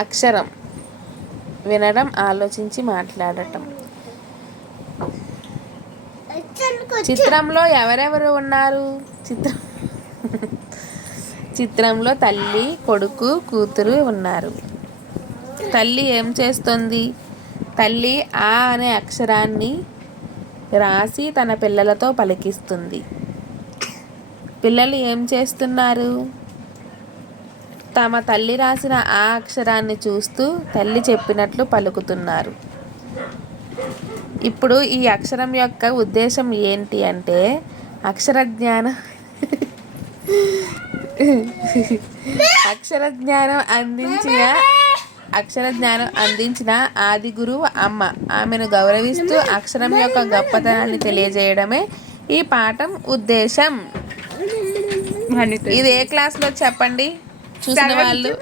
అక్షరం వినడం ఆలోచించి మాట్లాడటం. చిత్రంలో ఎవరెవరు ఉన్నారు? చిత్రం చిత్రంలో తల్లి కొడుకు కూతురు ఉన్నారు. తల్లి ఏం చేస్తుంది? తల్లి ఆ అనే అక్షరాన్ని రాసి తన పిల్లలతో పలికిస్తుంది. పిల్లలు ఏం చేస్తున్నారు? తమ తల్లి రాసిన ఆ అక్షరాన్ని చూస్తూ తల్లి చెప్పినట్లు పలుకుతున్నారు. ఇప్పుడు ఈ అక్షరం యొక్క ఉద్దేశం ఏంటి అంటే అక్షర జ్ఞానం అక్షర జ్ఞానం అందించిన అక్షర జ్ఞానం అందించిన ఆది గురువు అమ్మ. ఆమెను గౌరవిస్తూ అక్షరం యొక్క గొప్పతనాన్ని తెలియజేయడమే ఈ పాఠం ఉద్దేశం. ఇది ఏ క్లాస్లో చెప్పండి? చూసిన వాళ్ళు